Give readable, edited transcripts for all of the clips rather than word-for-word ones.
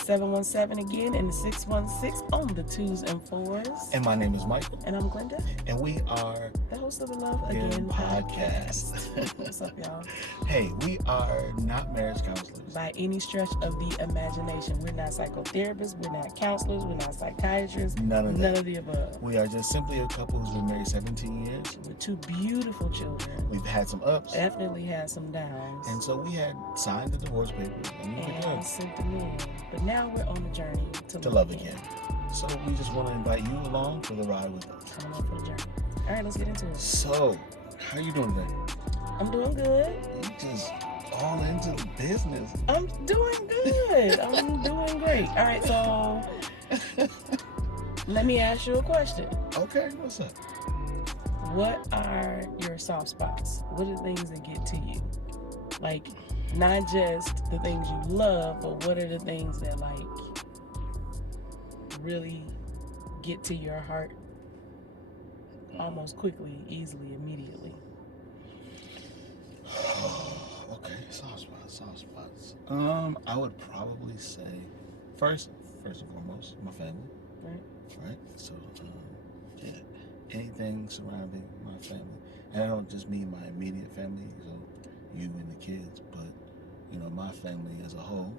717 again and the 616 on the 2s and 4s. And my name is Michael. And I'm Glenda. And we are the host of the Love Again podcast. What's up, y'all? Hey, we are not marriage counselors. By any stretch of the imagination. We're not psychotherapists. We're not counselors. We're not psychiatrists. None of the above. We are just simply a couple who's been married 17 years. With 2 beautiful children. We've had some ups. Definitely had some downs. And so we had signed the divorce papers and sent them in. But now we're on the journey to love again. So we just want to invite you along for the ride with us. Come on for the journey. All right, let's get into it. So, how you doing today? I'm doing good. You just all into the business. I'm doing good. I'm doing great. All right, so let me ask you a question. Okay, what's up? What are your soft spots? What are the things that get to you? Like, not just the things you love, but what are the things that, like, really get to your heart almost quickly, easily, immediately? Okay, soft spots. I would probably say first and foremost, my family. Right. So, yeah, anything surrounding my family, and I don't just mean my immediate family, so you and the kids, but my family as a whole.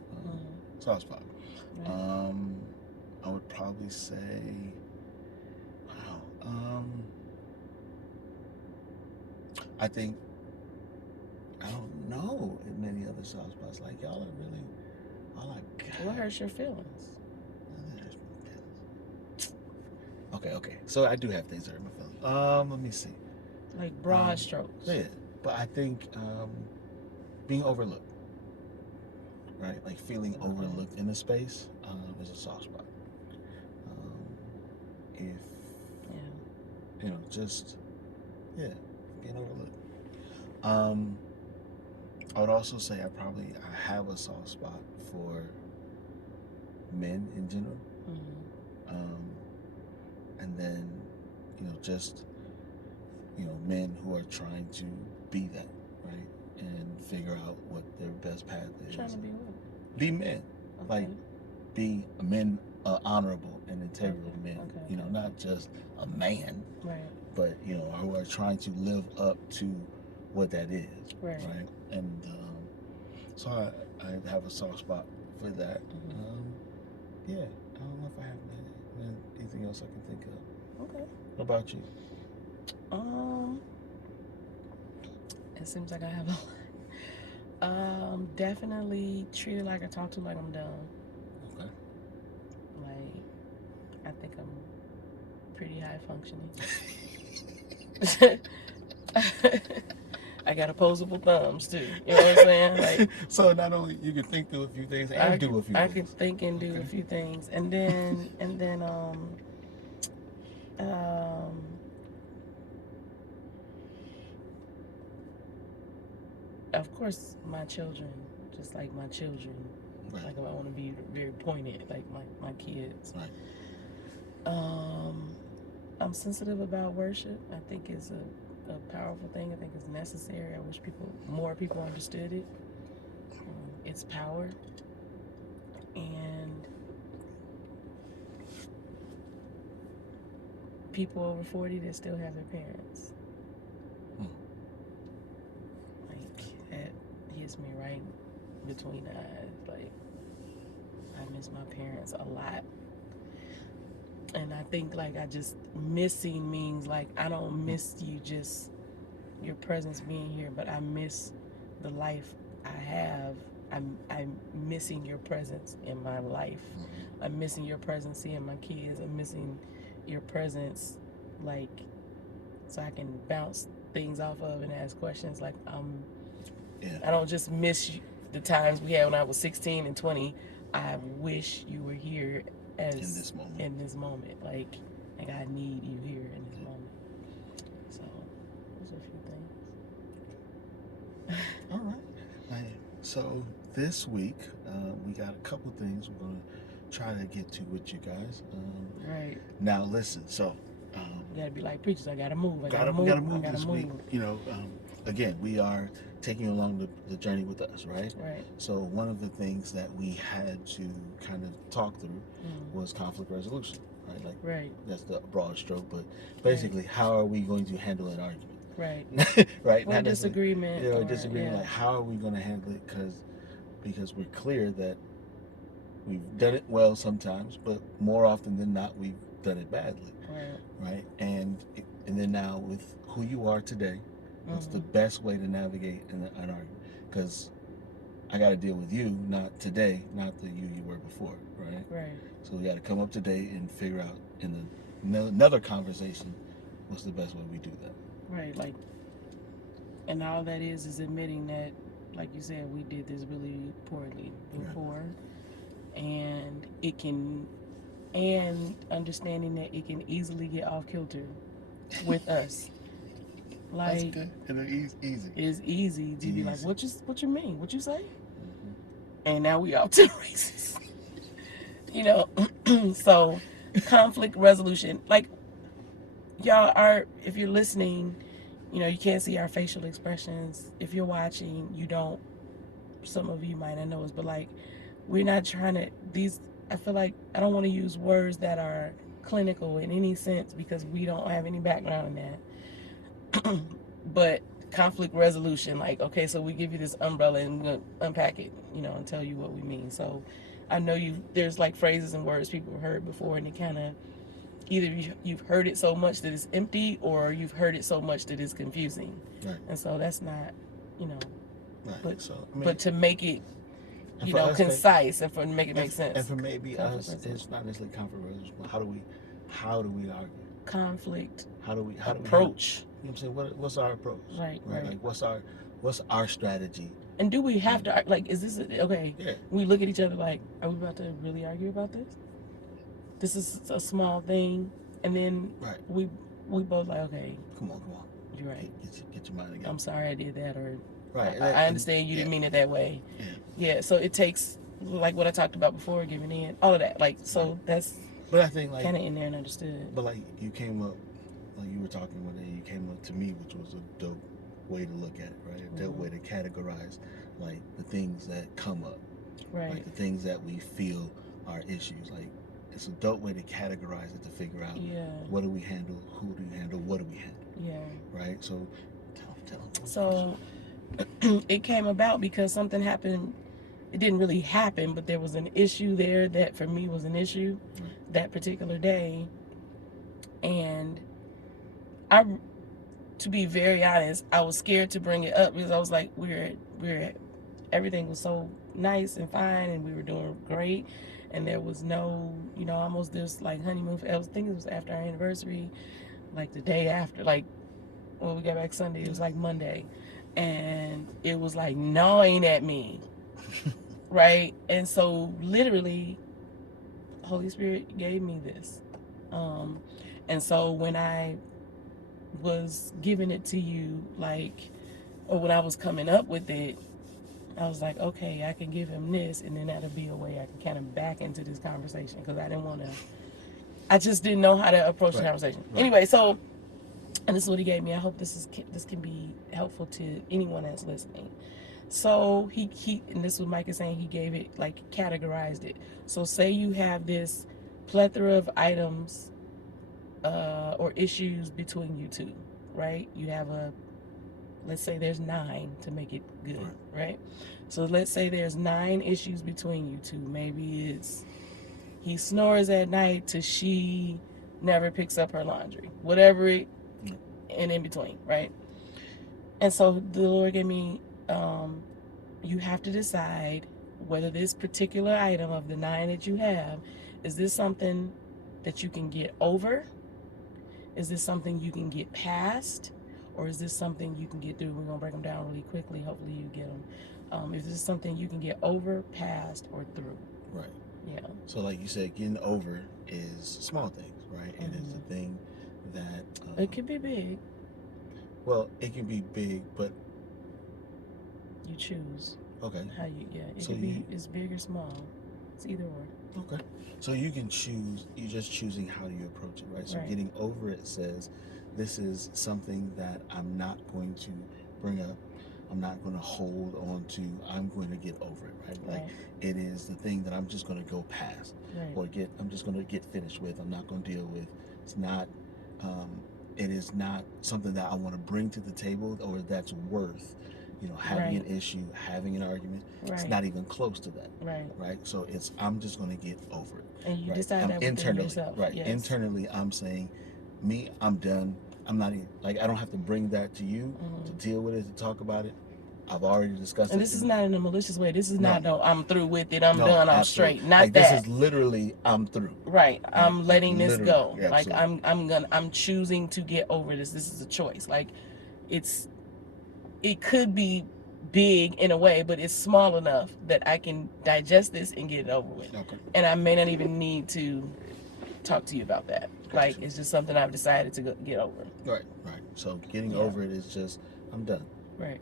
Soft spot. Right. I would probably say, wow. I think. I don't know many other soft spots. Like, y'all are really all I got. What hurts your feelings? Okay. So I do have things that hurt my feelings. Let me see. Like broad strokes. Yeah, but I think being overlooked, right? Like feeling overlooked in a space is a soft spot. If just being overlooked. I would also say I have a soft spot for men in general. And then, just, men who are trying to be that, right? And figure out what their best path is. Trying to be what? Be men. Okay. Like, be men, honorable and integral men. Okay. Not just a man. Right. But, who are trying to live up to what that is. Right. And so I have a soft spot for that. Yeah, I don't know if I have anything else I can think of. Okay. What about you? It seems like I have a lot. Definitely treat it like I talk to like I'm dumb. Okay. Like, I think I'm pretty high functioning. I got opposable thumbs too. You know what I'm saying? Like, so not only you can think through a few things and do a few things. I can think and do a few things, and then of course my children, just like my children. Right. Like, I want to be very pointed, like my kids. Right. I'm sensitive about worship. I think it's a powerful thing. I think it's necessary. I wish more people understood it. Its power. And people over 40 that still have their parents. Like, that hits me right between the eyes. Like, I miss my parents a lot. And I think, like, missing means, like, I don't miss you just your presence being here, but I miss the life I have. I'm missing your presence in my life. I'm missing your presence seeing my kids. I'm missing your presence, like, so I can bounce things off of and ask questions. Like, I don't just miss the times we had when I was 16 and 20. I wish you were here in this moment. Like I need you here in this moment. So those are a few things. All right. So this week we got a couple things we're going to try to get to with you guys. Right. Now listen. So you gotta be like preachers. I gotta move. I gotta move this week. again, we are taking you along the journey with us, right? Right. So one of the things that we had to kind of talk through was conflict resolution, right? Like, Right. that's the broad stroke, but basically, how are we going to handle an argument? Right. Right? Or Not necessarily, disagreement. a Or disagreement. yeah. Like, how are we going to handle it? Because we're clear that we've done it well sometimes, but more often than not, we've done it badly. Right. Right? And then now with who you are today, what's the best way to navigate an argument? Because I got to deal with you, not today, not the you were before, right? Right. So we got to come up today and figure out in another conversation what's the best way we do that. Right. Like, and all that is admitting that, like you said, we did this really poorly before, and it can, and understanding that it can easily get off kilter with us. That's Like, good. And easy. it's easy to be like, Easy. what you mean? What you say? And now we off to the races. You know, so conflict resolution, like, y'all are, if you're listening, you know, you can't see our facial expressions. If you're watching, you don't, some of you might not know us, but like, we're not trying to, I feel like I don't want to use words that are clinical in any sense because we don't have any background in that. But conflict resolution, like, okay, so we give you this umbrella and we're gonna unpack it, you know, and tell you what we mean. So I know there's like phrases and words people have heard before, and it kind of, either you've heard it so much that it's empty, or you've heard it so much that it's confusing. Right. And so that's not, you know, Right. but So but to make it, you know, us, concise, and for make it make sense. And for maybe Conflict us, resolution. it's not necessarily conflict resolution. But how do we argue? Conflict How do we approach. You know what I'm saying? What's our approach? Right. Like, what's our strategy? And do we have to, like, is this okay? Yeah. We look at each other like, are we about to really argue about this? This is a small thing, and then we both like, okay, come on, you're right. Get your mind together. I'm sorry I did that, or right. I understand you didn't mean it that way. Yeah. So it takes, like what I talked about before, giving in, all of that. Like, so that's, but I think, like, kind of in there and understood. But like, you came up, like you were talking with it, you came up to me, which was a dope way to look at it, right? A dope way to categorize, like, the things that come up, right? Like the things that we feel are issues. Like, it's a dope way to categorize it, to figure out, what do we handle, who do we handle, what do we handle, right? So tell them. So it came about because something happened. It didn't really happen, but there was an issue there that for me was an issue that particular day. And to be very honest, I was scared to bring it up because I was like, everything was so nice and fine, and we were doing great, and there was no, you know, almost this like honeymoon. I was thinking it was after our anniversary, like the day after, like when we got back Sunday, it was like Monday, and it was like gnawing at me, right? And so literally, Holy Spirit gave me this, and so when I was giving it to you, like, or when I was coming up with it, I was like, okay, I can give him this, and then that'll be a way I can kind of back into this conversation, because I just didn't know how to approach the conversation. Anyway, so, and this is what he gave me. I hope this can be helpful to anyone that's listening. So he and this is what Mike is saying, he gave it, like, categorized it. So say you have this plethora of items or issues between you two, right? You have let's say there's 9 to make it good, right? So let's say there's 9 issues between you two. Maybe it's he snores at night till she never picks up her laundry, whatever it, and in between, right? And so the Lord gave me, you have to decide whether this particular item of the 9 that you have, is this something that you can get over? Is this something you can get past? Or is this something you can get through? We're going to break them down really quickly. Hopefully you get them. Is this something you can get over, past, or through? Right. Yeah. So like you said, getting over is small things, right? And it's a thing that... it can be big. Well, it can be big, but... You choose. Okay. How you, it can be, it's big or small. It's either or. Okay. So you can choose, you're just choosing how you approach it, right? So getting over it says, this is something that I'm not going to bring up. I'm not going to hold on to. I'm going to get over it, right? Like it is the thing that I'm just going to go past, or I'm just going to get finished with. I'm not going to deal with. It's not. It is not something that I want to bring to the table, or that's worth, having an issue, having an argument. It's not even close to that. Right. So I'm just going to get over it. And you decide that internally, yourself. right? Yes. Internally, I'm saying, me, I'm done. I'm not even, like, I don't have to bring that to you to deal with it, to talk about it. I've already discussed it. And this is not in a malicious way. This is not, I'm through with it. I'm done. I'm straight. Not like, that. This is literally, I'm through. Right. I'm letting this go. Absolutely. Like I'm choosing to get over this. This is a choice. Like it could be big in a way, but it's small enough that I can digest this and get it over with. Okay. And I may not even need to talk to you about that. Gotcha. Like, it's just something I've decided to get over. Right. So getting over it is just, I'm done. Right.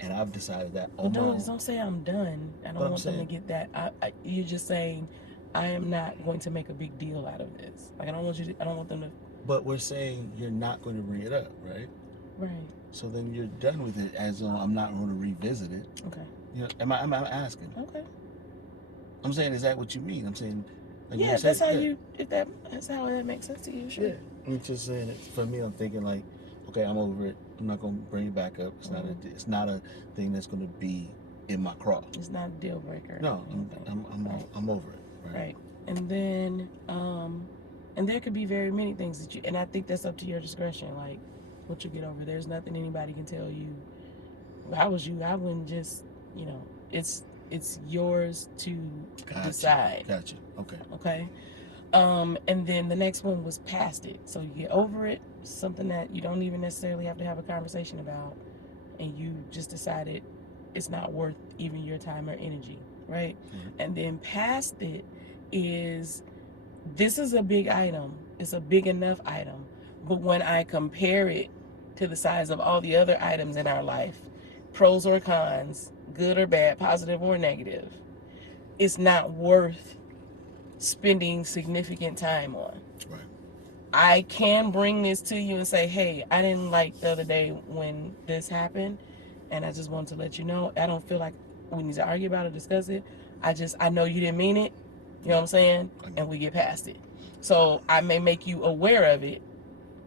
And I've decided that. But don't say I'm done. I don't want them to get that. You're just saying, I am not going to make a big deal out of this. Like, I don't want them to. But we're saying you're not going to bring it up, right? Right. So then you're done with it, as though I'm not going to revisit it. Okay. Am I asking? Okay. I'm saying, is that what you mean? I'm saying, like, yeah, that's how that's how that makes sense to you. Sure. Yeah. I'm just saying it. For me, I'm thinking like, okay, I'm over it. I'm not going to bring it back up. It's not a thing that's going to be in my craw. It's not a deal breaker. No, I'm over it. Right. And then and there could be very many things that and I think that's up to your discretion, like what you get over. There's nothing anybody can tell you. If I was you, I wouldn't just, it's yours to decide. Gotcha. Okay. Okay. And then the next one was past it. So you get over it, something that you don't even necessarily have to have a conversation about, and you just decided it's not worth even your time or energy, right? Mm-hmm. And then past it is, this is a big item. It's a big enough item. But when I compare it to the size of all the other items in our life, pros or cons, good or bad, positive or negative, it's not worth spending significant time on. Right. I can bring this to you and say, hey, I didn't like the other day when this happened, and I just wanted to let you know, I don't feel like we need to argue about it, discuss it. I know you didn't mean it, you know what I'm saying? And we get past it. So I may make you aware of it.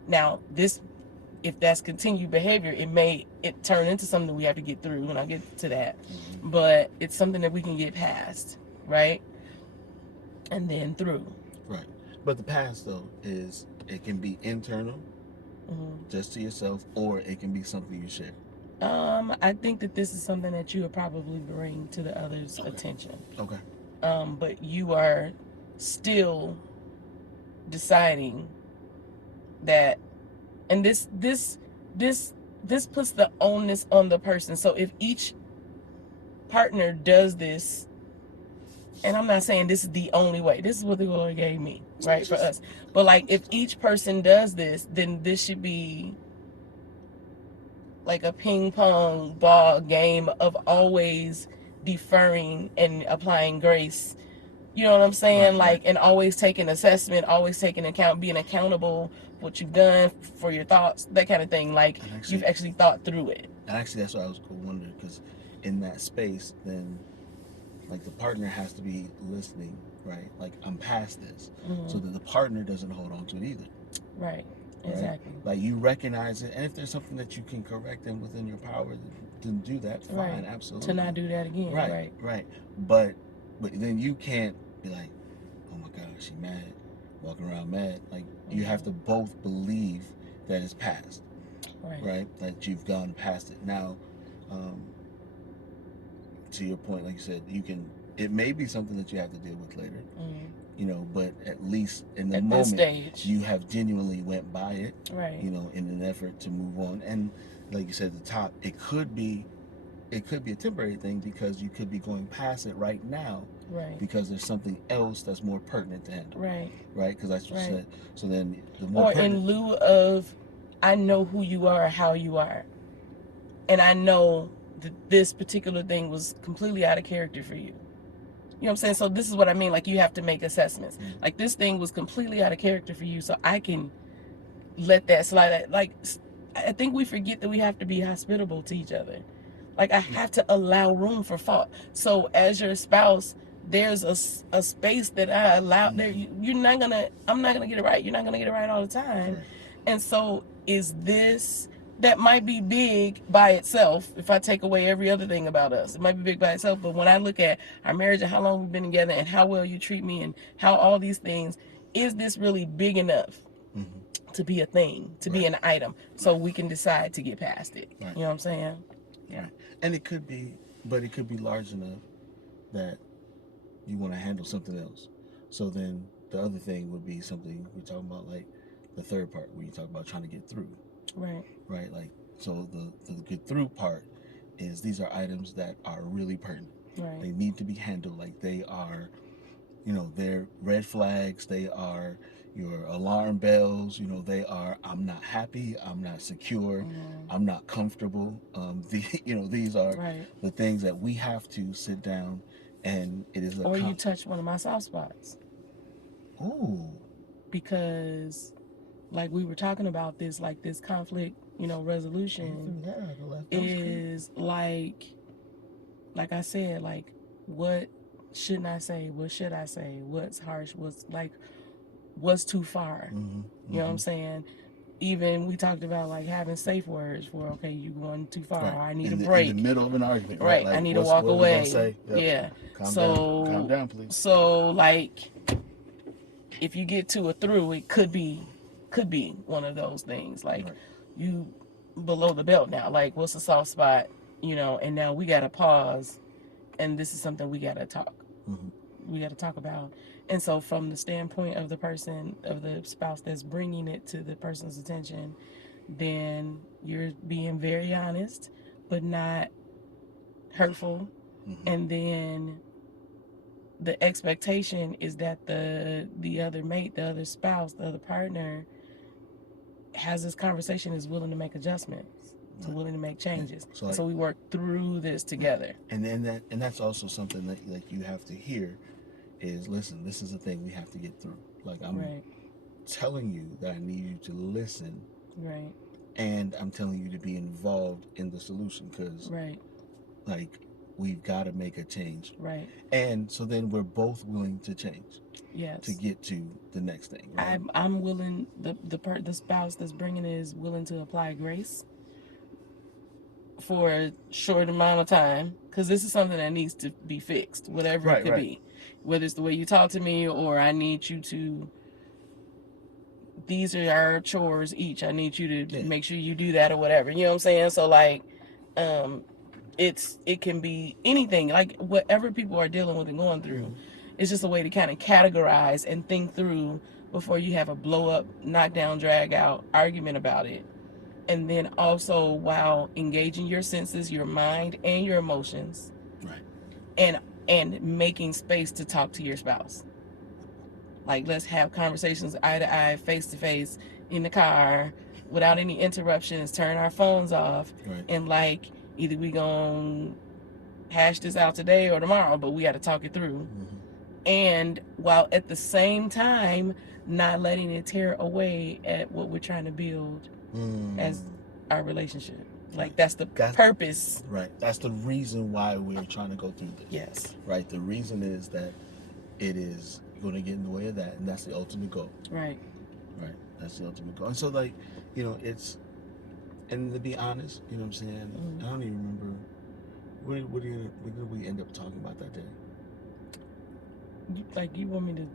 Now, if that's continued behavior, it turn into something we have to get through, and I'll get to that. Mm-hmm. But it's something that we can get past, right? And then through. Right. But the past, though, it can be internal, just to yourself, or it can be something you share. I think that this is something that you would probably bring to the other's attention. Okay. But you are still deciding that, and this puts the onus on the person. So if each partner does this, and I'm not saying this is the only way, this is what the Lord gave me, right, for us. But like, if each person does this, then this should be like a ping pong ball game of always deferring and applying grace. You know what I'm saying? Right. And always taking assessment, always taking account, being accountable for what you've done, for your thoughts, that kind of thing. Like, you've actually thought through it. And actually, that's what I was wondering, because in that space, then, like, the partner has to be listening, right? Like, I'm past this. Mm-hmm. So that the partner doesn't hold on to it either. Right. Exactly. Like, you recognize it, and if there's something that you can correct and within your power to do that, fine, absolutely. To not do that again. Right. But then you can't be like, oh my God, she mad, walking around mad. Like, you have to both believe that it's past, right? That you've gone past it. Now, to your point, like you said, it may be something that you have to deal with later. Mm-hmm. But at least in the moment, stage, you have genuinely went by it, right? In an effort to move on. And like you said at the top, it could be a temporary thing, because you could be going past it right now, right? Because there's something else that's more pertinent to handle, right? Because that's what you said. So then, the more in lieu of, I know who you are, how you are, and I know that this particular thing was completely out of character for you. You know what I'm saying? So this is what I mean. Like, you have to make assessments. Mm-hmm. Like, this thing was completely out of character for you, so I can let that slide. Like, I think we forget that we have to be hospitable to each other. Like, I have to allow room for fault. So as your spouse, there's a space that I allow there. You're not gonna, I'm not gonna get it right. You're not gonna get it right all the time. Right. And so is this, that might be big by itself. If I take away every other thing about us, it might be big by itself. But when I look at our marriage and how long we've been together and how well you treat me and how all these things, is this really big enough to be a thing, to be an item, so we can decide to get past it? Right. You know what I'm saying? Right. And it could be, but it could be large enough that you want to handle something else. So then the other thing would be something we're talking about, like the third part where you talk about trying to get through. Right. Right. Like, so the get through part is these are items that are really pertinent. Right. They need to be handled. Like, they are, you know, they're red flags. They are your alarm bells. You know, they are, I'm not happy. I'm not secure. I'm not comfortable. You know, these are Right. the things that we have to sit down, and it is a Or you touch one of my soft spots. Ooh. Because, like we were talking about this, like this conflict, you know, resolution is like I said, like, what shouldn't I say? What should I say? What's harsh? What's like, what's too far? You know what I'm saying? Even we talked about like having safe words for, okay, you going too far, Right. or I need a In break. the middle of an argument, Right. Like, I need to walk what away. Are we gonna say? Yep. Yeah. Calm down, please. So like, if you get to a through, it could be one of those things. Like, you below the belt now. Like, what's a soft spot? You know, and now we gotta pause, and this is something we gotta talk. We gotta talk about. And so, from the standpoint of the person, of the spouse that's bringing it to the person's attention, then you're being very honest, but not hurtful. And then the expectation is that the other mate, the other spouse, the other partner has this conversation, is willing to make adjustments, to willing to make changes. So we work through this together. And then that's also something that, like, you have to hear is, listen, this is a thing we have to get through. Like, I'm telling you that I need you to listen. Right. And I'm telling you to be involved in the solution, because like, we've got to make a change. Right. And so then we're both willing to change. Yes. To get to the next thing. Right? I'm willing. The spouse that's bringing it is willing to apply grace for a short amount of time, because this is something that needs to be fixed, whatever it could be, whether it's the way you talk to me, or I need you to, these are our chores each, I need you to make sure you do that, or whatever, you know what I'm saying? So like, it can be anything, like whatever people are dealing with and going through. It's just a way to kind of categorize and think through before you have a blow up, knock down, drag out argument about it. And then also, while engaging your senses, your mind, and your emotions, and making space to talk to your spouse. Like, let's have conversations eye to eye, face to face, in the car, without any interruptions. Turn our phones off, and like, either we gonna hash this out today or tomorrow, but we got to talk it through. And while at the same time not letting it tear away at what we're trying to build as our relationship. Like, that's the purpose. Right. That's the reason why we're trying to go through this. Yes. Right. The reason is that it is going to get in the way of that, and that's the ultimate goal. Right. Right. That's the ultimate goal. And so, like, you know, it's, and to be honest, you know what I'm saying? I don't even remember. What did we end up talking about that day? Like, you want me to?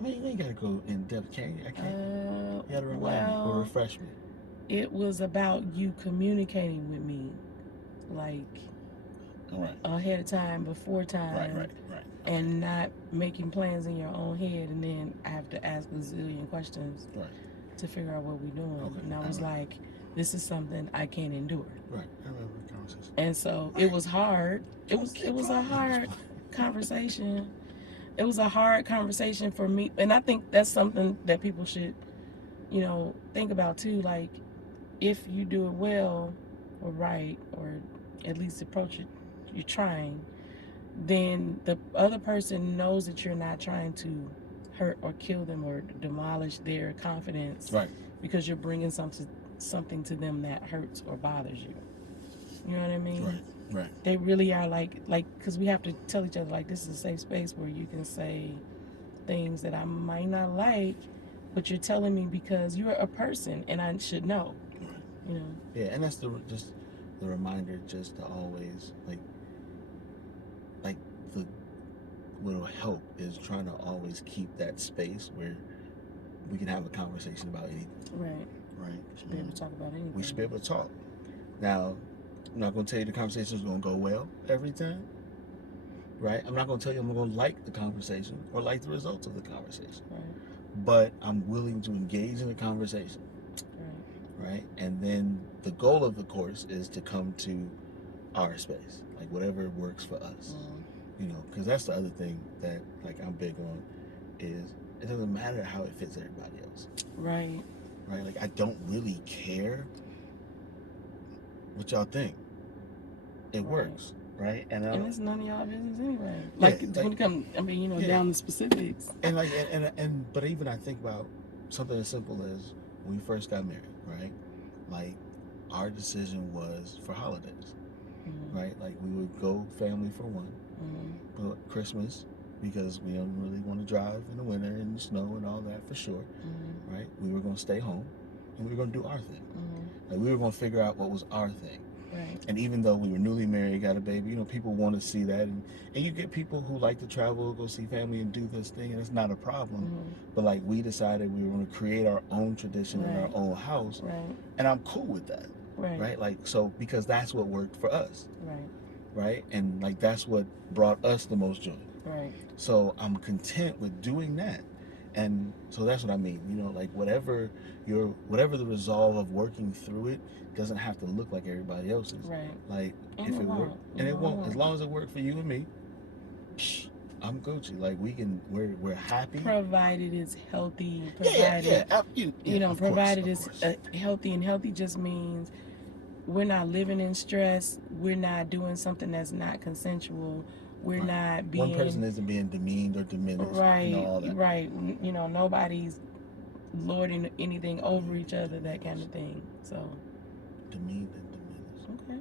I mean, you ain't gotta go in depth, can you? I can't. You gotta remind me or refresh me. It was about you communicating with me, like, ahead of time, before time, right. And not making plans in your own head, and then I have to ask a zillion questions to figure out what we're doing. Okay. And I was like, this is something I can't endure. Right. I remember the conversation. And so it was hard. It was a hard conversation. It was a hard conversation for me, and I think that's something that people should, you know, think about too. Like, if you do it well or right, or at least approach it, you're trying, then the other person knows that you're not trying to hurt or kill them or demolish their confidence, right? Because you're bringing something something to them that hurts or bothers you. You know what I mean? Right. Right. They really are like, because we have to tell each other, like, this is a safe space where you can say things that I might not like, but you're telling me because you're a person and I should know. Right. You know? Yeah, and that's just the reminder, just to always like the what'll help is trying to always keep that space where we can have a conversation about anything. Right. Right. We should be able to talk about anything. We should be able to talk. Now, I'm not going to tell you the conversation is going to go well every time. Right? I'm not going to tell you I'm going to like the conversation or like the results of the conversation. Right. But I'm willing to engage in the conversation. Right? And then the goal of the course is to come to our space, like whatever works for us. You know, because that's the other thing that like I'm big on is it doesn't matter how it fits everybody else. Right. Right? Like I don't really care what y'all think. It works, right? And it's none of y'all business anyway. Yeah, Like when it comes, I mean, you know, down the specifics. And like, but even I think about something as simple as when we first got married, right? Like, our decision was for holidays, right? Like we would go family for one, but Christmas, because we don't really want to drive in the winter and the snow and all that for sure, right? We were going to stay home and we were going to do our thing. Like we were going to figure out what was our thing. Right. And even though we were newly married, got a baby, you know, people want to see that, and you get people who like to travel, go see family, and do this thing, and it's not a problem. But like we decided we were going to create our own tradition in our own house, and I'm cool with that, right? Like so because that's what worked for us, right? And like that's what brought us the most joy, right? So I'm content with doing that, and so that's what I mean. You know, like whatever the resolve of working through it doesn't have to look like everybody else's. Right. Like and if it works, and it won't, as long as it worked for you and me, I'm Gucci. Like we're happy. Provided it's healthy. Provided, you know, provided it's healthy, and healthy just means we're not living in stress. We're not doing something that's not consensual. We're not being, one person isn't being demeaned or diminished. Right. You know, all that. Right. You know, nobody's lording anything over each other, that kind of thing. So demeaned and diminished. Okay.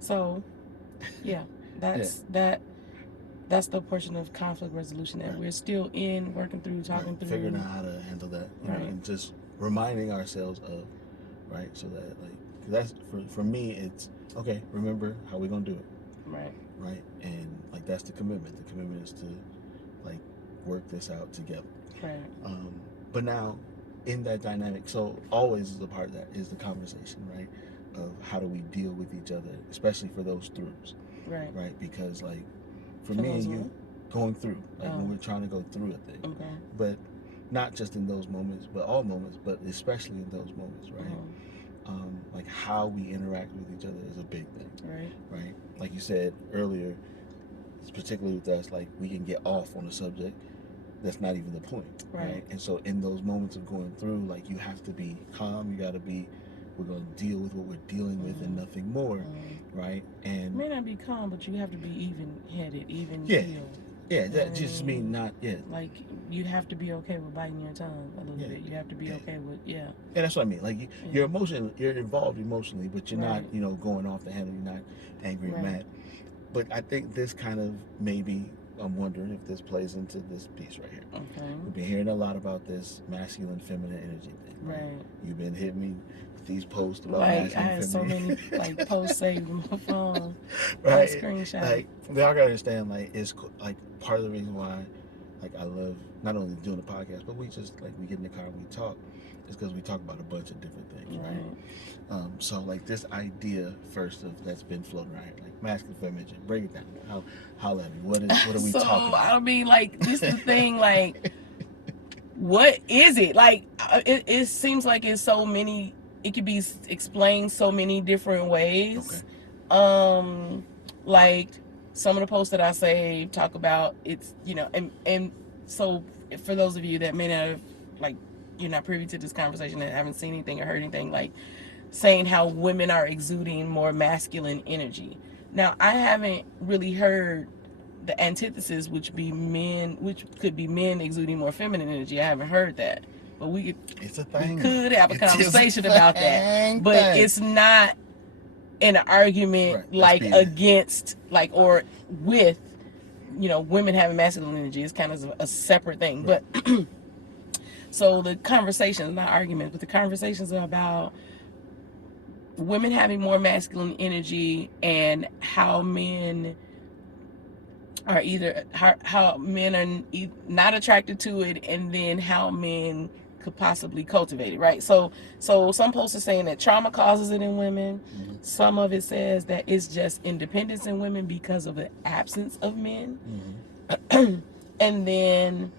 So yeah, that's that's the portion of conflict resolution that we're still in, working through, talking through, figuring out how to handle that, you know, and just reminding ourselves of, right, so that like, cause that's for me, it's okay. Remember how we're gonna do it, right, and like that's the commitment. The commitment is to like work this out together, right. But now in that dynamic, so always is a part of that is the conversation, right, of how do we deal with each other, especially for those throughs, right, because like. For me and you, going through, like when we're trying to go through a thing, but not just in those moments, but all moments, but especially in those moments, right? Like how we interact with each other is a big thing, right? Like you said earlier, particularly with us, like we can get off on a subject that's not even the point, right? And so in those moments of going through, like you have to be calm. You got to be. We're going to deal with what we're dealing with and nothing more, right? And it may not be calm, but you have to be even-headed, even-keeled. Yeah, that just means not, like, you have to be okay with biting your tongue a little bit. You have to be okay with, Yeah, that's what I mean. Like, you're involved emotionally, but you're not, you know, going off the handle. You're not angry or mad. But I think this kind of maybe, I'm wondering if this plays into this piece right here. Okay. We've been hearing a lot about this masculine, feminine energy thing. Right. You've been hitting me with these posts about masculine, I have so many like posts saved on my phone. Right. Screenshot. Like, y'all gotta understand, like, it's like part of the reason why, like, I love not only doing the podcast, but we just like we get in the car and we talk. Is because we talk about a bunch of different things, right? So like this idea first of that's been floating around here, like masculine, feminine, break it down. How let me. What are we talking about? I mean, like this is the thing, like what is it? Like it seems like it's so many. It could be explained so many different ways. Okay. Like some of the posts that I say talk about it's, you know, and so for those of you that may not have, like, you're not privy to this conversation and haven't seen anything or heard anything, like saying how women are exuding more masculine energy. Now, I haven't really heard the antithesis, which could be men exuding more feminine energy. I haven't heard that. but we it's a thing. We could have a It is conversation a about that, thing. but it's not an argument Right, like that's being- against like or with women having masculine energy. It's kind of a separate thing, Right. but so the conversations, not arguments, but the conversations are about women having more masculine energy and how men are either how men are not attracted to it, and then how men could possibly cultivate it, right? So some posts are saying that trauma causes it in women. Mhm. Some of it says that it's just independence in women because of the absence of men. Mhm. And then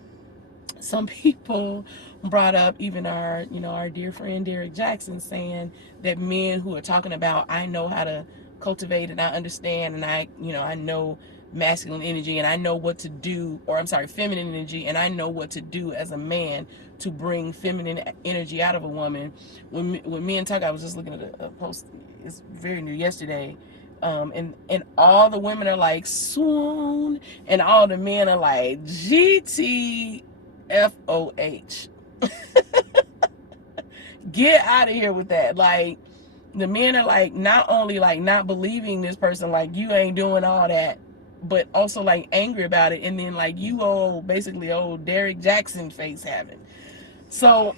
some people brought up even our dear friend Derek Jackson, saying that men who are talking about, I know how to cultivate and I understand and I know masculine energy and I know what to do, or I'm sorry, feminine energy, and I know what to do as a man to bring feminine energy out of a woman. When men talk, I was just looking at a post, it's very new, yesterday, and all the women are like swoon, and all the men are like GTFOH. Get out of here with that. Like, the men are like not only like not believing this person, like you ain't doing all that, but also like angry about it, and then like you basically old Derek Jackson face having. So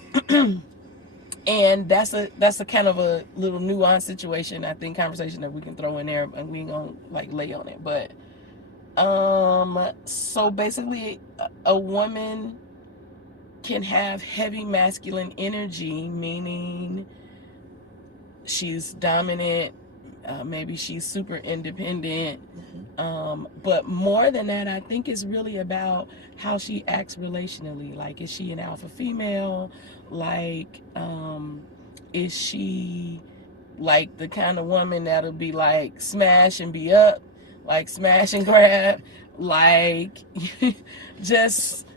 and that's a kind of a little nuanced situation, I think, conversation that we can throw in there, and we ain't gonna like lay on it. But so basically a woman can have heavy masculine energy, meaning she's dominant, maybe she's super independent, but more than that, I think it's really about how she acts relationally. Like, is she an alpha female? Like, is she like the kind of woman that'll be like smash and be up, like smash and grab, like just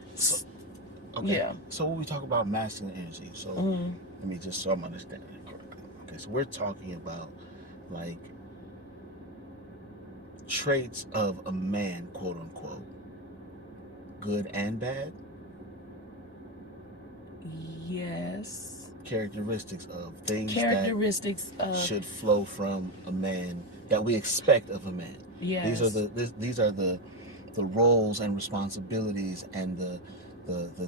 Okay. yeah. So when we talk about masculine energy, so let me just so I'm understanding it correctly. Okay, so we're talking about like traits of a man, quote unquote, good and bad. Yes. Characteristics of things of should flow from a man that we expect of a man. Yes. These are the roles and responsibilities and the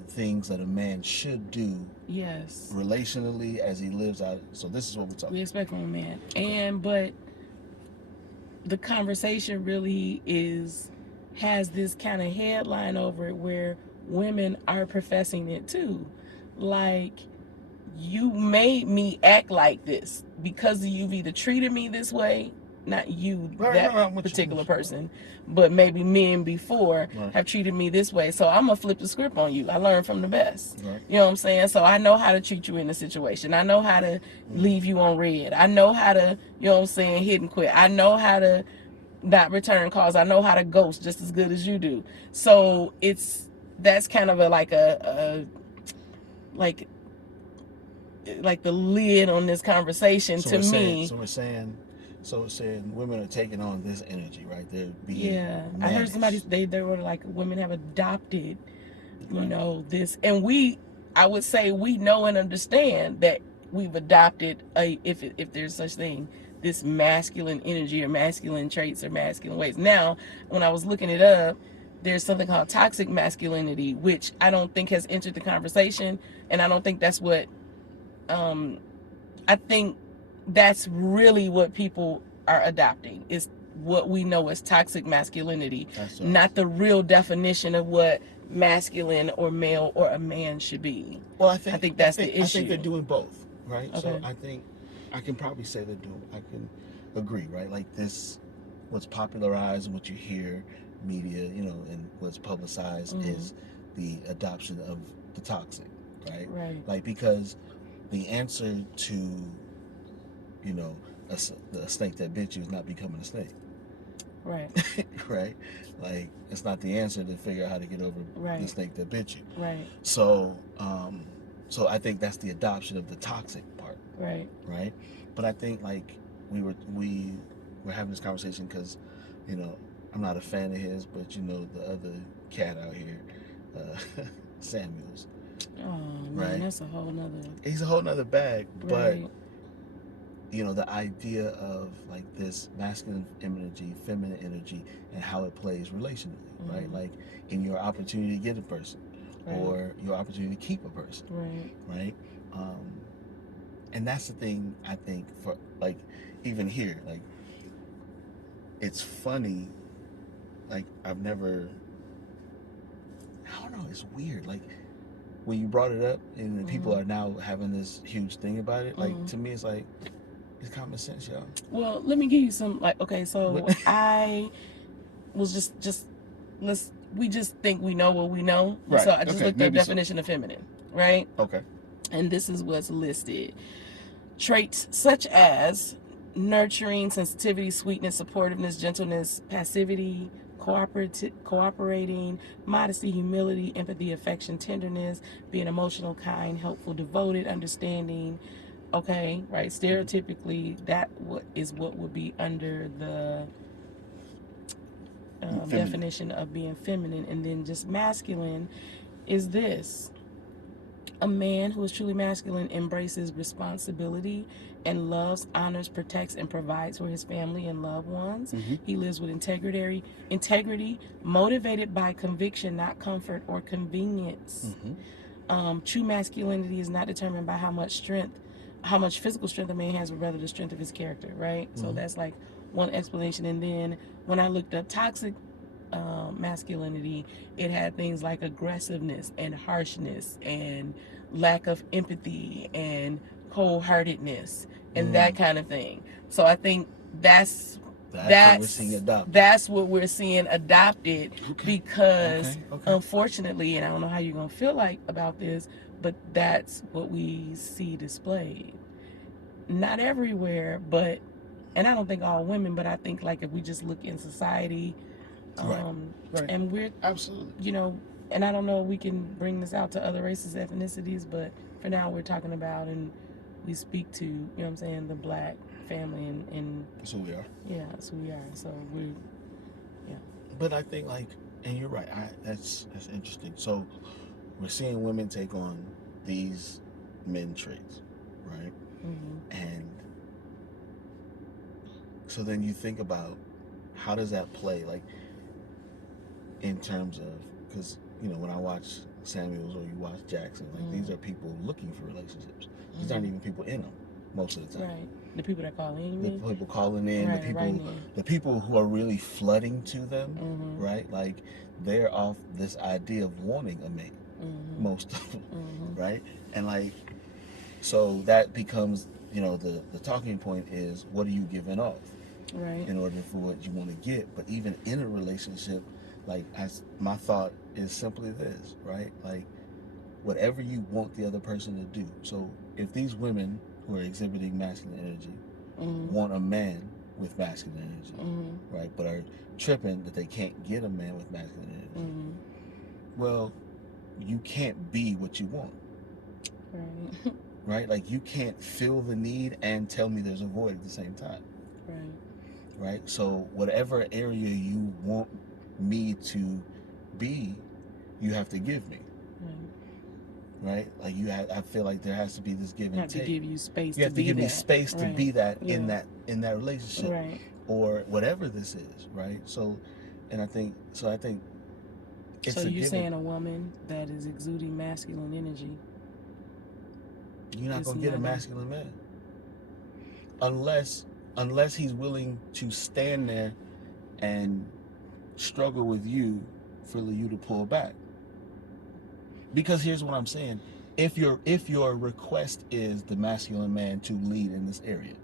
things that a man should do. Yes. Relationally as he lives out. So this is what we're talking. We expect from a man, but the conversation really has this kind of headline over it where women are professing it too, like, you made me act like this because you've either treated me this way, not you, particular person, but maybe men before have treated me this way. So I'm gonna flip the script on you. I learned from the best. Right. You know what I'm saying? So I know how to treat you in a situation. I know how to leave you on red. I know how to, you know what I'm saying, hit and quit. I know how to not return calls. I know how to ghost just as good as you do. So that's kind of like the lid on this conversation, so to me. So we're saying women are taking on this energy, right? They're being managed. I heard somebody, they were like, women have adopted, this, and I would say we know and understand that we've adopted if there's such thing, this masculine energy or masculine traits or masculine ways. Now, when I was looking it up, there's something called toxic masculinity, which I don't think has entered the conversation, and I don't think that's what I think that's really what people are adopting, is what we know as toxic masculinity, not the real definition of what masculine or male or a man should be. Well, I think that's the issue. I think they're doing both, right? Okay. So I think I can probably say they're doing. I can agree, right? Like this, what's popularized and what you hear, media, and what's publicized is the adoption of the toxic, right? Right. Like, because the answer to, a snake that bit you is not becoming a snake. Right. Right? Like, it's not the answer to figure out how to get over the snake that bit you. Right. So, so I think that's the adoption of the toxic part. Right. Right? But I think, like, we were having this conversation because, I'm not a fan of his, but the other cat out here, Samuels. Oh man, right? that's a whole nother. He's a whole nother bag, but Right. you know, the idea of like this masculine energy, feminine energy, and how it plays relationally, right? Like in your opportunity to get a person, or your opportunity to keep a person, right? Um, and that's the thing I think for like even here, like it's funny. Like I've never, I don't know, it's weird. Like when you brought it up, and people are now having this huge thing about it. Like to me, it's like it's common sense, y'all. Well, let me give you some like. Okay, so I was just let's we just think we know what we know. Right. So I just Okay. looked up Maybe so. definition of feminine, right? Okay. And this is what's listed. Traits such as nurturing, sensitivity, sweetness, supportiveness, gentleness, passivity, cooperating, modesty, humility, empathy, affection, tenderness, being emotional, kind, helpful, devoted, understanding. Okay, right. Stereotypically, that is what would be under the definition of being feminine. And then just masculine is this: a man who is truly masculine embraces responsibility and loves, honors, protects, and provides for his family and loved ones. He lives with integrity, motivated by conviction, not comfort or convenience. True masculinity is not determined by how much physical strength a man has, but rather the strength of his character, right? So that's like one explanation. And then when I looked up toxic masculinity, it had things like aggressiveness and harshness and lack of empathy and cold-heartedness and that kind of thing. So I think that's that's what we're seeing adopted. Because unfortunately, and I don't know how you're gonna feel like about this, but that's what we see displayed. Not everywhere, but and I don't think all women, but I think like if we just look in society, Right. and we're Absolutely. you know, and I don't know if we can bring this out to other races, ethnicities, but for now we're talking about and we speak to, you know what I'm saying, the black family and That's who we are. Yeah, that's who we are. So we're But I think like, and you're right. That's interesting. So we're seeing women take on these men traits, right? And so then you think about how does that play, like in terms of, because you know when I watch Samuels or you watch Jackson, like these are people looking for relationships. These aren't even people in them most of the time. right. The people that call in, The people calling in, the people who are really flooding to them, right? Like they're off this idea of wanting a mate, most of them, right? And like, so that becomes, you know, the talking point is what are you giving off, right, in order for what you want to get. But even in a relationship, like my thought is simply this, right? Like whatever you want the other person to do. So if these women who are exhibiting masculine energy want a man with masculine energy, right, but are tripping that they can't get a man with masculine energy, well, you can't be what you want. right, right? Like you can't feel the need and tell me there's a void at the same time. Right? So whatever area you want me to be, you have to give me. Right? Like I feel like there has to be this give and take. You have to give you space. You have to give me space to be that in that relationship, right, or whatever this is, right? So, and I think it's so you're saying a woman that is exuding masculine energy, you're not gonna get a masculine man unless he's willing to stand there and struggle with you for you to pull back. Because here's what I'm saying: if your request is the masculine man to lead in this area,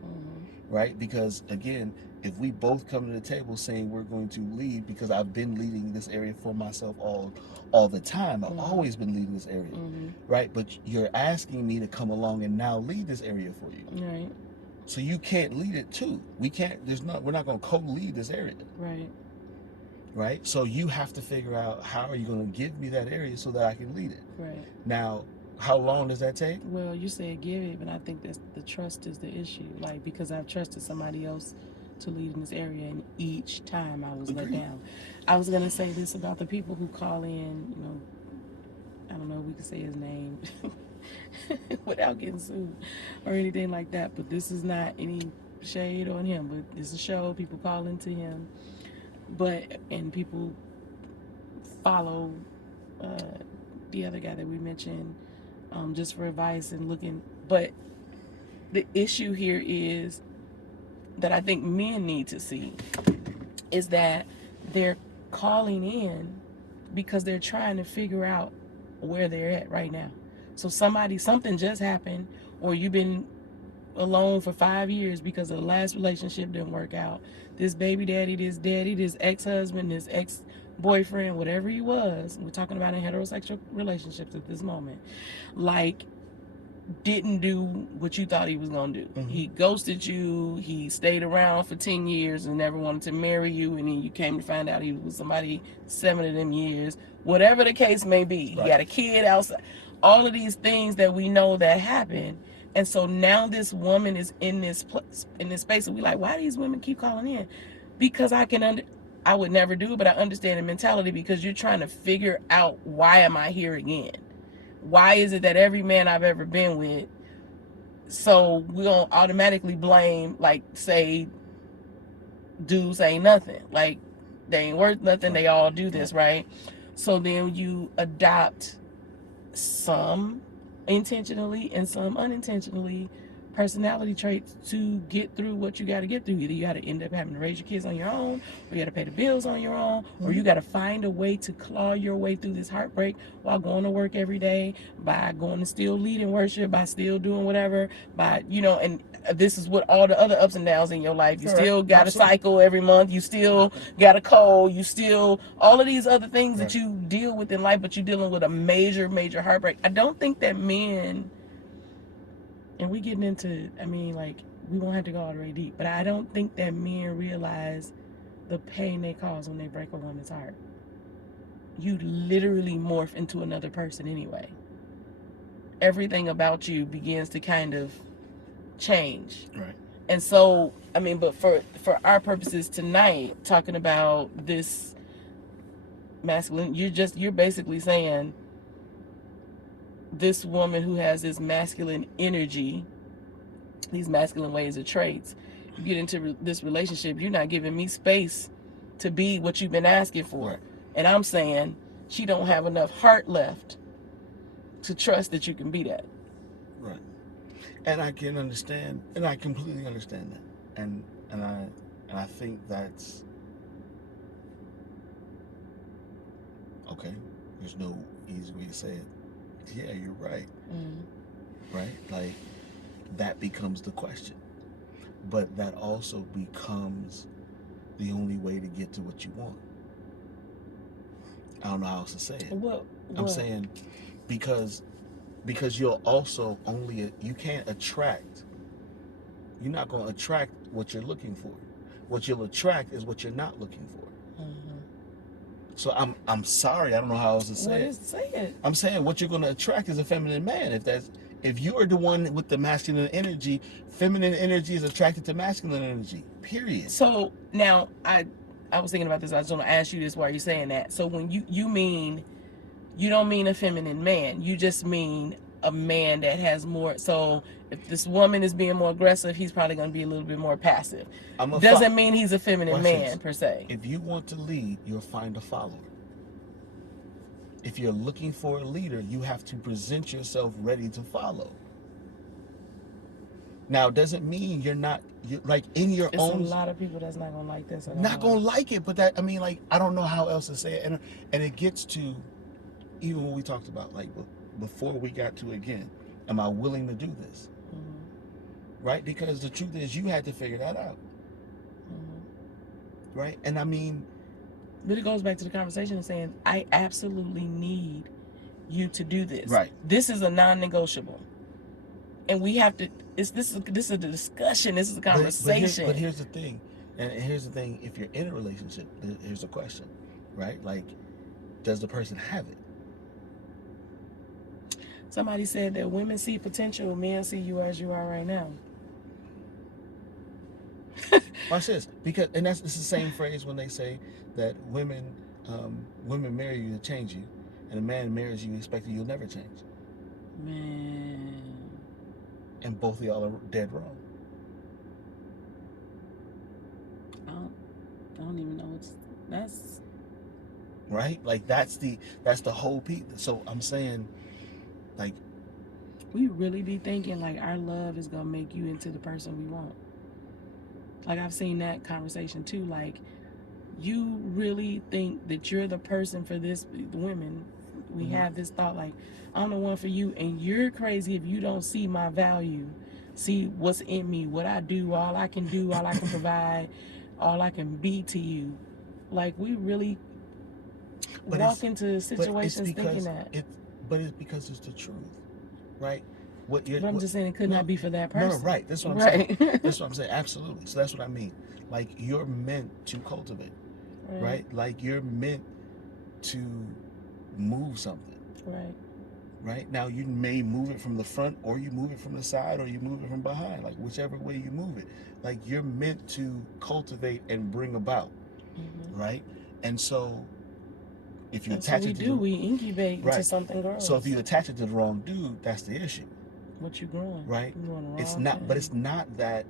right? Because again, if we both come to the table saying we're going to lead, because I've been leading this area for myself all the time, I've always been leading this area, right? But you're asking me to come along and now lead this area for you, right? So you can't lead it too. We can't. We're not going to co-lead this area, right? Right. So you have to figure out how are you going to give me that area so that I can lead it. Right. Now, how long does that take? Well, you said give it, but I think that's the trust is the issue. Like because I've trusted somebody else to lead in this area, and each time I was let down. I was gonna say this about the people who call in. You know, don't know if we can say his name without getting sued or anything like that, but this is not any shade on him, but it's a show, people call into him, and people follow uh, the other guy that we mentioned, just for advice and looking. But the issue here is that I think men need to see is that they're calling in because they're trying to figure out where they're at right now. So something just happened, or you've been alone for 5 years because the last relationship didn't work out. This baby daddy, this ex-husband, this ex-boyfriend, whatever he was, we're talking about in heterosexual relationships at this moment, like, didn't do what you thought he was going to do. Mm-hmm. He ghosted you. He stayed around for 10 years and never wanted to marry you. And then you came to find out he was somebody 7 of them years. Whatever the case may be. Right. He got a kid outside. All of these things that we know that happen. And so now this woman is in this place, in this space. And we like, why do these women keep calling in? Because I would never do it, but I understand the mentality, because you're trying to figure out, why am I here again? Why is it that every man I've ever been with, so we don't automatically blame, like, say, dudes ain't nothing, like, they ain't worth nothing, they all do this, right? So then you adopt, some intentionally and some unintentionally, personality traits to get through what you got to get through. Either you got to end up having to raise your kids on your own, or you got to pay the bills on your own, or you got to find a way to claw your way through this heartbreak while going to work every day, by going to still leading worship, by still doing whatever, by, and this is what all the other ups and downs in your life. You still got a cycle every month. You still got a cold. You still, all of these other things that you deal with in life, but you're dealing with a major, major heartbreak. I don't think that men, and we getting into, like, we won't have to go all the way deep, but I don't think that men realize the pain they cause when they break a woman's heart. You literally morph into another person anyway. Everything about you begins to kind of change. Right. And so, but for our purposes tonight, talking about this masculine, you're basically saying this woman who has this masculine energy, these masculine ways or traits, you get into this relationship, you're not giving me space to be what you've been asking for. Right. And I'm saying she don't have enough heart left to trust that you can be that. Right. And I can understand, and I completely understand that. And I think that's okay. There's no easy way to say it. Yeah, you're right. Mm-hmm. Right? Like, that becomes the question. But that also becomes the only way to get to what you want. I don't know how else to say it. What? I'm saying because you'll also you can't attract. You're not going to attract what you're looking for. What you'll attract is what you're not looking for. Mm-hmm. So I'm sorry, I don't know how else to say it. Say it. I'm saying what you're going to attract is a feminine man. If you are the one with the masculine energy, feminine energy is attracted to masculine energy. Period. So now I was thinking about this. I was going to ask you this while you're saying that. So when you mean, you don't mean a feminine man. You just mean a man that has more. So if this woman is being more aggressive, he's probably going to be a little bit more passive. Doesn't mean he's a feminine man per se. If you want to lead, you'll find a follower. If you're looking for a leader, you have to present yourself ready to follow. Now, it doesn't mean you're like in your own. There's a lot of people that's not gonna like this. Not gonna like it, but that, like, I don't know how else to say it, and it gets to even when we talked about, like, before we got to, again, am I willing to do this? Mm-hmm. Right? Because the truth is, you had to figure that out. Mm-hmm. Right? And but it goes back to the conversation of saying, I absolutely need you to do this. Right. This is a non-negotiable. And we have to, this is a discussion, this is a conversation. But here's the thing. And here's the thing, if you're in a relationship, here's a question, right? Like, does the person have it? Somebody said that women see potential, men see you as you are right now. Watch this, because it's the same phrase when they say that women marry you to change you, and a man marries you expecting you'll never change. Man. And both of y'all are dead wrong. I don't even know that's right. Like that's the whole piece. So I'm saying, like, we really be thinking like our love is gonna make you into the person we want. Like I've seen that conversation too. Like, you really think that you're the person for this? The women, we have this thought like, I'm the one for you, and you're crazy if you don't see my value, see what's in me, what I do, all I can do, all I can provide, all I can be to you. Like, we really walk into situations thinking that. But it's because it's the truth, right? But I'm just saying it could not be for that person. No, right. That's what I'm saying. That's what I'm saying. Absolutely. So that's what I mean. Like, you're meant to cultivate, right? Like, you're meant to move something. Right? Now, you may move it from the front, or you move it from the side, or you move it from behind, like whichever way you move it. Like, you're meant to cultivate and bring about, right? And so, if you attach it to we incubate into something grows. So if you attach it to the wrong dude, that's the issue. What you growing? Right? You're growing the wrong it's not, thing. but it's not that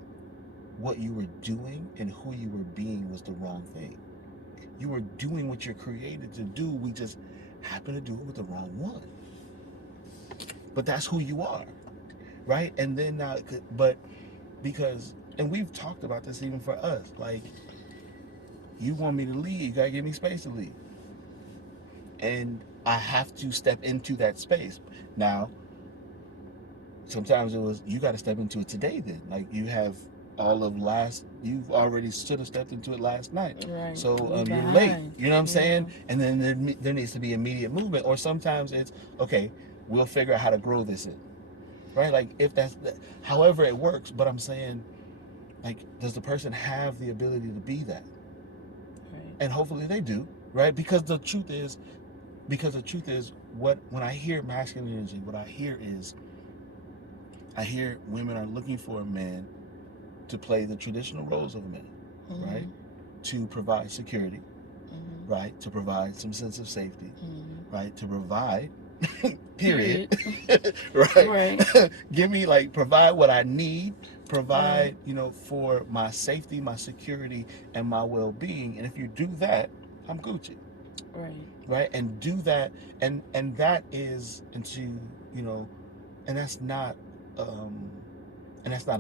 what you were doing and who you were being was the wrong thing. You were doing what you're created to do. We just happen to do it with the wrong one. But that's who you are, right? And then now, but because, and we've talked about this even for us. Like, you want me to lead, you gotta give me space to lead, and I have to step into that space. Now, sometimes it was, you got to step into it today. Then, like, you have all of you've already should have stepped into it last night. Right. So you're late. You know what I'm saying? And then there needs to be immediate movement. Or sometimes it's, okay, we'll figure out how to grow this in. Right? Like, if however it works. But I'm saying, like, does the person have the ability to be that? Right. And hopefully they do. Right? Because the truth is, when I hear masculine energy, what I hear is, I hear women are looking for a man to play the traditional roles of a man, right? To provide security, right? To provide some sense of safety, right? To provide, period. Right? Give me, like, provide what I need, provide, for my safety, my security, and my well-being. And if you do that, I'm Gucci. Right? And do that, and that is, and that's not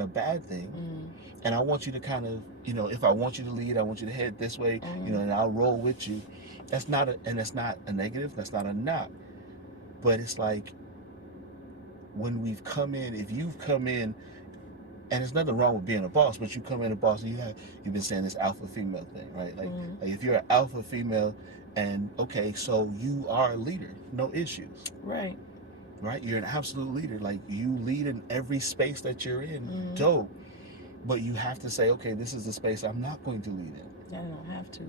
a bad thing. And I want you to kind of, if I want you to lead, I want you to head this way, and I'll roll with you. That's not a negative. That's not a knock. But it's like, when we've come in, if you've come in, and there's nothing wrong with being a boss, but you come in a boss and you've been saying this alpha female thing, right? Like, if you're an alpha female, and okay, so you are a leader, no issues. Right? You're an absolute leader. Like, you lead in every space that you're in. Dope. But you have to say, okay, this is the space I'm not going to lead in. I don't have to,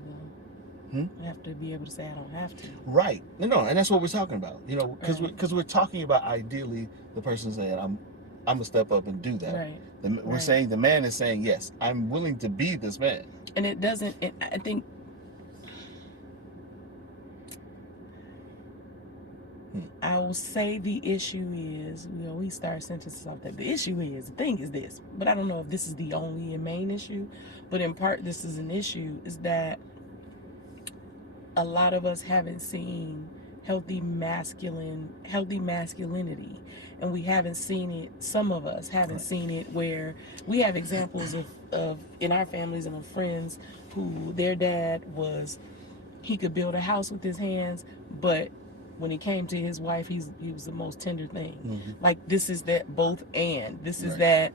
though. I have to be able to say I don't have to. Right. No, and that's what we're talking about. Because we're talking about, ideally, the person saying, I'm gonna step up and do that. Right. We're saying, the man is saying, yes, I'm willing to be this man. And it doesn't. I think. I will say the issue is, we always start sentences off that the issue is, the thing is this, but I don't know if this is the only and main issue, but in part this is an issue, is that a lot of us haven't seen healthy masculinity, and we haven't seen it, some of us haven't seen it, where we have examples of in our families and of friends who their dad he could build a house with his hands, but when it came to his wife, he was the most tender thing. Like, this is that both and. This is that,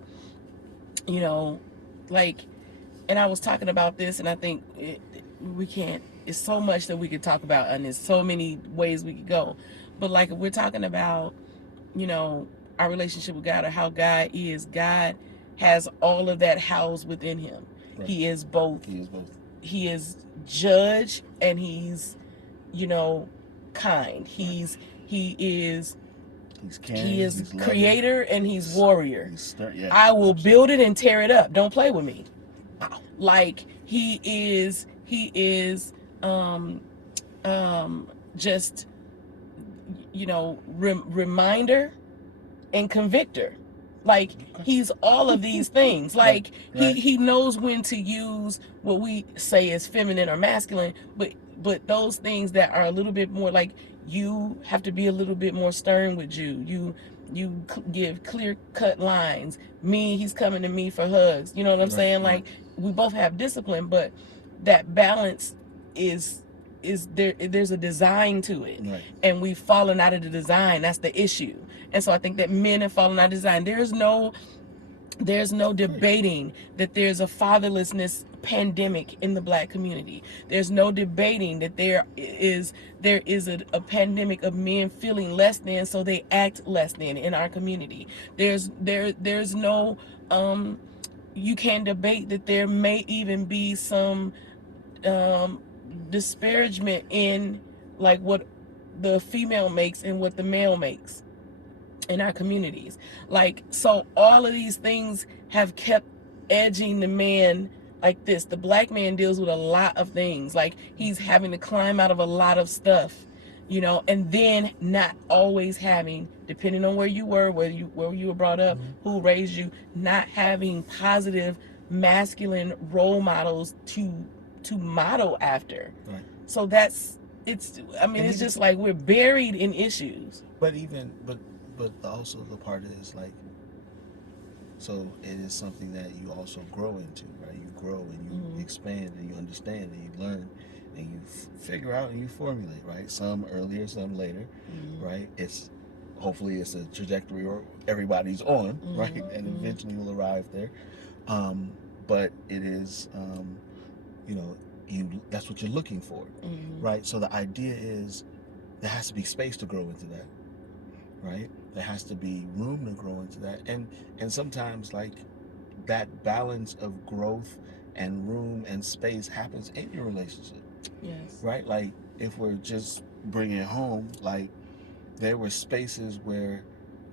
like, and I was talking about this, and I think we can't, it's so much that we could talk about, and there's so many ways we could go. But, like, if we're talking about, our relationship with God, or how God has all of that housed within him. Right. He is both. He is judge, and he's, kind. He is creator, and he's warrior. I will build it and tear it up. Don't play with me. Like, he is just reminder and convictor. Like, he's all of these things. Like, he knows when to use what we say is feminine or masculine, but those things that are a little bit more like, you have to be a little bit more stern with you give clear cut lines. He's coming to me for hugs. You know what I'm saying? Like, we both have discipline, but that balance is there's a design to it, and we've fallen out of the design. That's the issue. And so I think that men have fallen out of design. There's no debating that there's a fatherlessness pandemic in the Black community. There's no debating that there is a pandemic of men feeling less than, so they act less than in our community. There's no you can debate that there may even be some disparagement in, like, what the female makes and what the male makes in our communities. Like, so all of these things have kept edging the man like this. The Black man deals with a lot of things. Like, he's having to climb out of a lot of stuff, and then not always having, depending on where you were, where you were brought up, who raised you, not having positive masculine role models to model after. So it's just like we're buried in issues. But also the part is like, so it is something that you also grow into, right? You grow and you expand and you understand and you learn and you figure out and you formulate, right? Some earlier, some later, right? Hopefully it's a trajectory or everybody's on, right? And eventually you'll arrive there. But it is, that's what you're looking for, right? So the idea is there has to be space to grow into that, right? There has to be room to grow into that, and sometimes, like, that balance of growth and room and space happens in your relationship. Yes. Right? Like, if we're just bringing it home, like, there were spaces where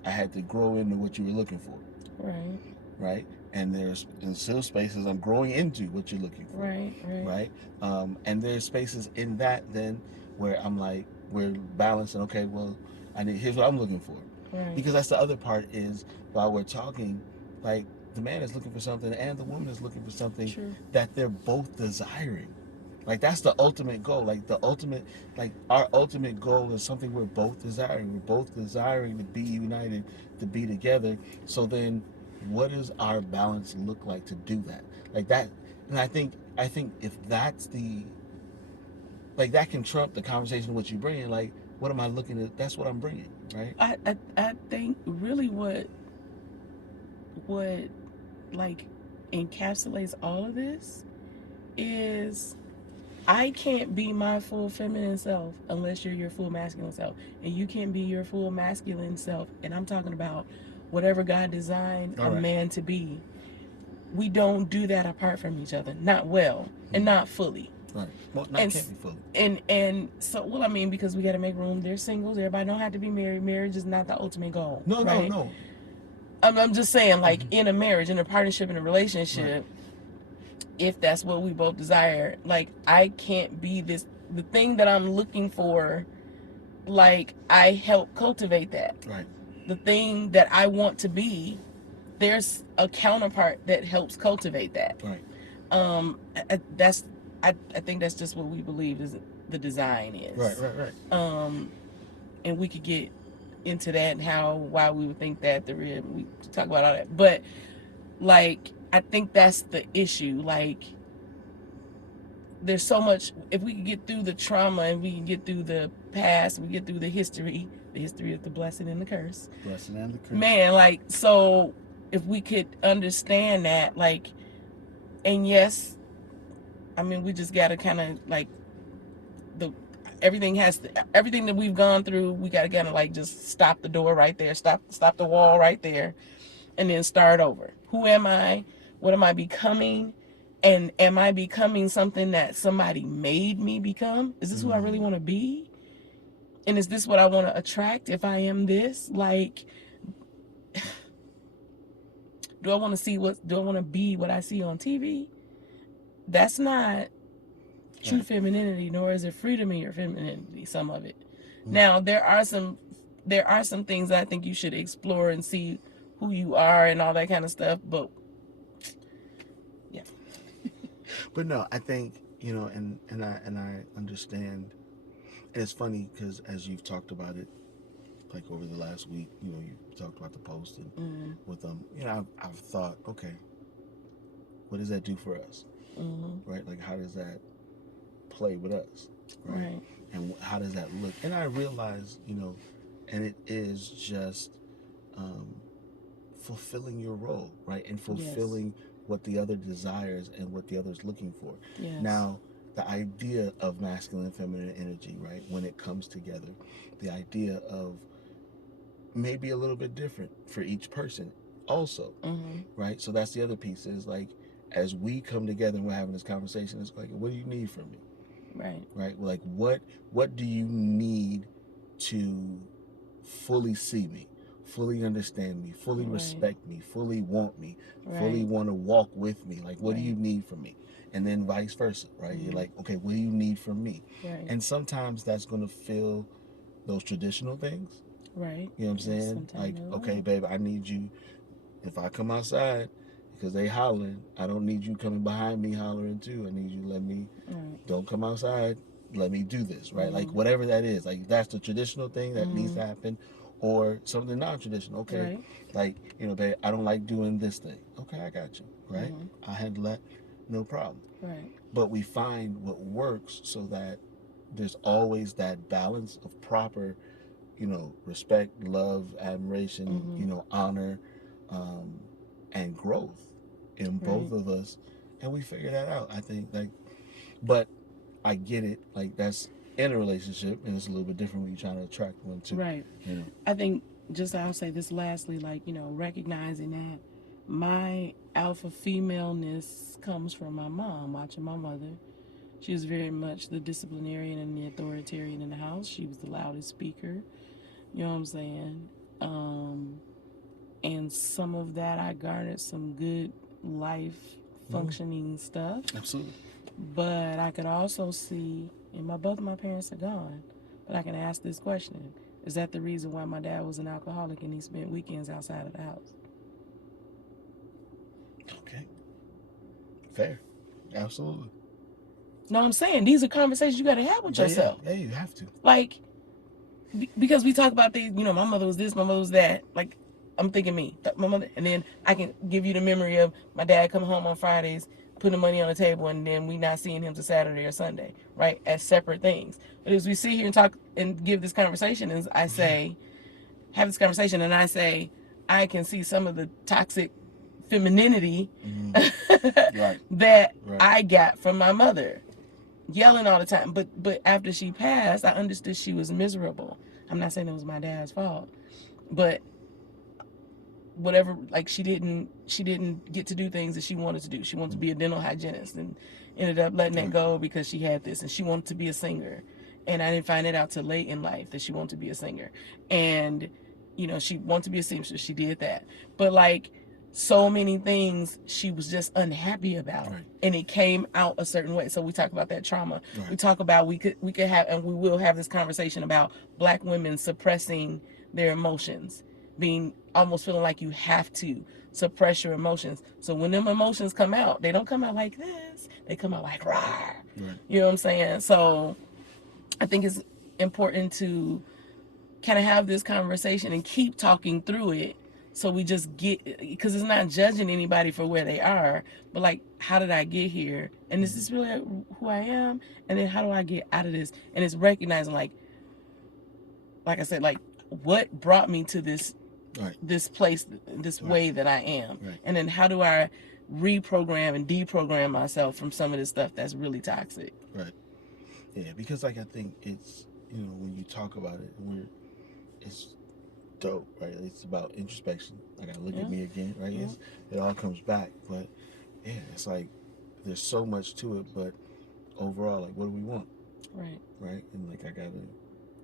I had to grow into what you were looking for. Right. Right? And there's still spaces I'm growing into what you're looking for. Right. And there's spaces in that then where I'm like, we're balancing. Okay, well, here's what I'm looking for. Right. Because that's the other part is, while we're talking, like, the man is looking for something and the woman is looking for something that they're both desiring. Like, that's the ultimate goal. Like, our ultimate goal is something we're both desiring. We're both desiring to be united, to be together. So then, what does our balance look like to do that? Like that, and I think if that's that can trump the conversation what you bring. Like, what am I looking at? That's what I'm bringing, right? I think really what like encapsulates all of this is, I can't be my full feminine self unless you're your full masculine self. And you can't be your full masculine self. And I'm talking about whatever God designed a man to be. We don't do that apart from each other. Not well and not fully. Right. Well, can't be fully. And so, well, I mean, because we got to make room. There's singles. Everybody don't have to be married. Marriage is not the ultimate goal. No. I'm just saying, like, in a marriage, in a partnership, in a relationship, if that's what we both desire, like, I can't be the thing that I'm looking for. Like, I help cultivate that. Right. The thing that I want to be, there's a counterpart that helps cultivate that. Right. I think that's just what we believe is the design is. Right. And we could get into that and why we would think that we talk about all that. But, like, I think that's the issue. Like, there's so much. If we can get through the trauma and we can get through the past, we get through the history of the blessing and the curse. Man, like, so if we could understand that, like, and yes, I mean, we just gotta kind of, like, everything that we've gone through, we gotta kind of, like, just stop the door right there, stop the wall right there, and then start over. Who am I? What am I becoming? And am I becoming something that somebody made me become? Is this who I really want to be? And is this what I want to attract if I am this? Like, do I want to be what I see on TV? That's not true femininity, nor is it freedom in your femininity, some of it. Now, there are some there are some things that I think you should explore and see who you are and all that kind of stuff. But yeah. But no, I think, you know, and I understand. And it's funny because as you've talked about it, like over the last week, you know, you talked about the post and with them, you know, I've thought, okay, what does that do for us, right? Like, how does that play with us, right? And how does that look? And I realize, you know, and it is just um, fulfilling your role, right? And fulfilling what the other desires and what the other's looking for. Yes. Now, the idea of masculine and feminine energy, right, when it comes together, the idea of maybe a little bit different for each person also, right? So that's the other piece is like, as we come together and we're having this conversation, it's like, what do you need from me? Right? Like, what do you need to fully see me, fully understand me, fully respect me, fully want me, fully want to walk with me? Like, what do you need from me? And then vice versa, right? You're like, okay, what do you need from me? And sometimes that's going to feel those traditional things. Right. You know what I'm saying? Like, okay, babe, I need you. If I come outside because they hollering, I don't need you coming behind me hollering too. I need you to let me, don't come outside, let me do this, right? Like, whatever that is. Like, that's the traditional thing that needs to happen, or something non-traditional. Okay, like, you know, babe, I don't like doing this thing. Okay, I got you, right? I handle that, no problem. But we find what works so that there's always that balance of proper, you know, respect, love, admiration, you know, honor, um, and growth in both of us, and we figure that out. I think, like, but I get it. Like, that's in a relationship, and it's a little bit different when you're trying to attract one too. Right. You know. I think just I'll say this lastly, like, you know, recognizing that my alpha femaleness comes from my mom, watching my mother. She was very much the disciplinarian and the authoritarian in the house. She was the loudest speaker. You know what I'm saying? And some of that I garnered some good life functioning stuff. Absolutely. But I could also see, and both of my parents are gone, but I can ask this question. Is that the reason why my dad was an alcoholic and he spent weekends outside of the house? Okay. Fair. Absolutely. No, I'm saying these are conversations you got to have with yourself. Yeah, you have to. Like, because we talk about these, you know, my mother was this, my mother was that. Like, I'm thinking me, my mother, and then I can give you the memory of my dad coming home on Fridays, putting the money on the table, and then we not seeing him to Saturday or Sunday, right? As separate things. But as we sit here and talk and give this conversation, as I say, have this conversation, and I say, I can see some of the toxic femininity that I got from my mother, yelling all the time. But after she passed, I understood she was miserable. I'm not saying it was my dad's fault, but whatever, like, she didn't get to do things that she wanted to do. She wanted to be a dental hygienist and ended up letting it go because she had this, and she wanted to be a singer, and I didn't find it out till late in life that she wanted to be a singer. And you know, she wanted to be a seamstress, she did that, but like, so many things she was just unhappy about, and it came out a certain way. So we talk about that trauma. We talk about, we could have, and we will have this conversation about Black women suppressing their emotions, being almost feeling like you have to suppress your emotions. So when them emotions come out, they don't come out like this, they come out like rah. You know what I'm saying? So I think it's important to kind of have this conversation and keep talking through it, so we just get, because it's not judging anybody for where they are, but like, how did I get here, and is this really who I am, and then how do I get out of this? And it's recognizing, like I said, like, what brought me to this this place, this way that I am, and then how do I reprogram and deprogram myself from some of this stuff that's really toxic. Yeah, because, like, I think it's, you know, when you talk about it, it's dope, right? It's about introspection. Like, I look at me again, right? It all comes back, but yeah, it's like there's so much to it, but overall, like, what do we want? Right? And like, I gotta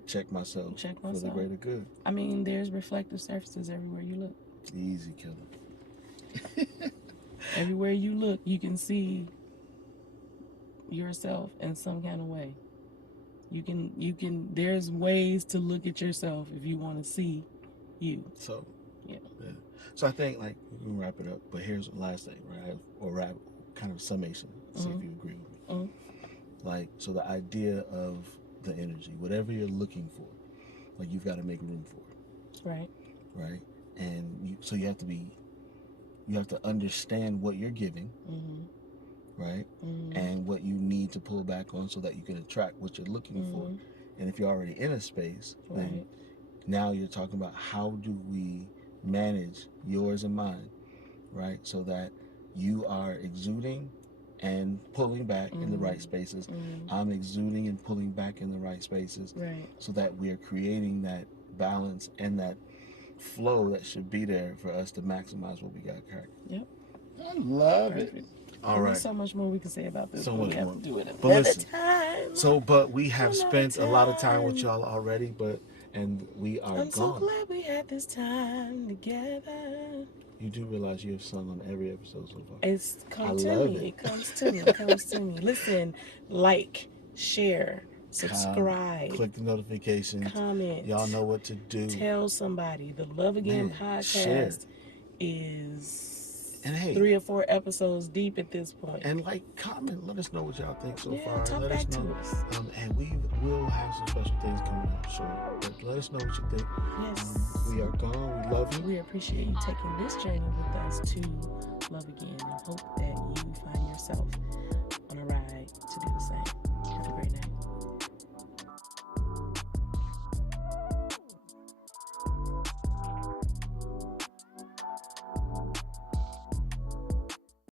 check myself for the greater good. I mean, there's reflective surfaces everywhere you look. Easy killer. Everywhere you look, you can see yourself in some kind of way. You can. There's ways to look at yourself if you want to see you. So, yeah. So I think like we can wrap it up. But here's the last thing, right? Or wrap kind of summation. See if you agree with me. Like, so the idea of the energy, whatever you're looking for, like you've got to make room for it. Right. Right. And so you have to understand what you're giving. Right. And what you need to pull back on so that you can attract what you're looking for. And if you're already in a space, then now you're talking about how do we manage yours and mine, right? So that you are exuding and pulling back in the right spaces. I'm exuding and pulling back in the right spaces. Right. So that we are creating that balance and that flow that should be there for us to maximize what we got cracking. Yep. I love it. All right. There's so much more we can say about this. So but much we have more. to do it But listen, time. but we have spent a lot of time with y'all already, and we are I'm gone. so glad we had this time together. You do realize you have sung on every episode so far. It's come to me. It comes to me. It comes to me. Listen, like, share, subscribe, click the notifications, comment. Y'all know what to do. Tell somebody. The Love Again podcast is 3 or 4 episodes deep at this point. And like, comment, let us know what y'all think so far. Talk let back us know. To us. And we will have some special things coming up, sure. But let us know what you think. Yes. We are gone. We love you. We appreciate you taking this journey with us to love again, and hope that you find yourself